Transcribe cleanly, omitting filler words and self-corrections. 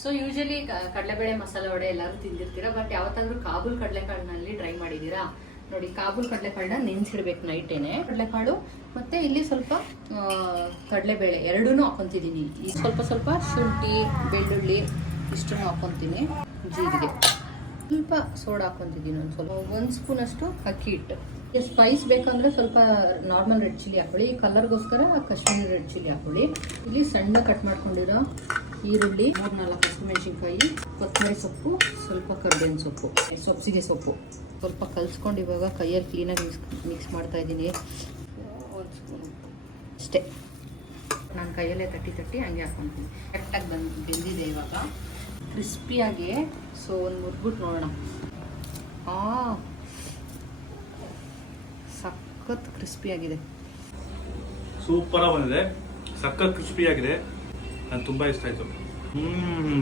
So usually ಕಡಲೆಬೇಳೆ ಮಸಾಲೆ ವಡೆ ಎಲ್ಲರೂ ತಿಂದಿರ್ತೀರಾ, ಬಟ್ ಯಾವತ್ತಾದ್ರೂ ಕಾಬೂಲ್ ಕಡಲೆಕಾಳಿನಲ್ಲಿ ಟ್ರೈ ಮಾಡಿದ್ದೀರಾ? ನೋಡಿ, ಕಾಬೂಲ್ ಕಡಲೆಕಾಳನ್ನ ನೆನೆಸಿಡ್ಬೇಕು ನೈಟೇನೆ. ಕಡಲೆಕಾಳು ಮತ್ತೆ ಇಲ್ಲಿ ಸ್ವಲ್ಪ ಕಡಲೆಬೇಳೆ ಎರಡೂ ಹಾಕೊತಿದ್ದೀನಿ. ಈ ಸ್ವಲ್ಪ ಶುಂಠಿ, ಬೆಳ್ಳುಳ್ಳಿ ಇಷ್ಟನ್ನು ಹಾಕೊತೀನಿ. ಜೀರಿಗೆ, ಸ್ವಲ್ಪ ಸೋಡಾ ಹಾಕೊತಿದ್ದೀನಿ, ಒಂದು ಸ್ಪೂನ್ ಅಷ್ಟು ಅಕ್ಕಿ ಹಿಟ್ಟು. ಸ್ಪೈಸ್ ಬೇಕಂದ್ರೆ ಸ್ವಲ್ಪ ನಾರ್ಮಲ್ ರೆಡ್ ಚಿಲ್ಲಿ ಹಾಕೊಳ್ಳಿ, ಕಲರ್ಗೋಸ್ಕರ ಕಾಶ್ಮೀರಿ ರೆಡ್ ಚಿಲ್ಲಿ ಹಾಕೊಳ್ಳಿ. ಇಲ್ಲಿ ಸಣ್ಣ ಕಟ್ ಮಾಡ್ಕೊಂಡಿರೋ ಈರುಳ್ಳಿ, 3-4 ಹಸಿಮೆಣಸಿನ್ಕಾಯಿ, ಕೊತ್ತಂಬರಿ ಸೊಪ್ಪು, ಸ್ವಲ್ಪ ಕರ್ಬೇವಿನ ಸೊಪ್ಪು, ಸೊಪ್ಪಿಗೆ ಸೊಪ್ಪು ಸ್ವಲ್ಪ ಕಲಿಸ್ಕೊಂಡು ಇವಾಗ ಕೈಯಲ್ಲಿ ಕ್ಲೀನಾಗಿ ಮಿಕ್ಸ್ ಮಾಡ್ತಾ ಇದ್ದೀನಿ. ಒಂದು ಸ್ಪೂನ್ ಅಷ್ಟೇ, ನಾನು ಕೈಯಲ್ಲೇ ತಟ್ಟಿ ಹಂಗೆ ಹಾಕ್ಕೊತೀನಿ. ಕರೆಕ್ಟಾಗಿ ಬೆಂದಿದೆ ಇವಾಗ ಕ್ರಿಸ್ಪಿಯಾಗಿ. ಸೊ ಒಂದು ಮುರ್ಬಿಟ್ಟು ನೋಡೋಣ. ಸಖತ್ ಕ್ರಿಸ್ಪಿಯಾಗಿದೆ, ಸೂಪರ್ ಆಗಿ ಬಂದಿದೆ, ಸಖತ್ ಕ್ರಿಸ್ಪಿಯಾಗಿದೆ. ನಂಗೆ ತುಂಬ ಇಷ್ಟ ಆಯಿತು.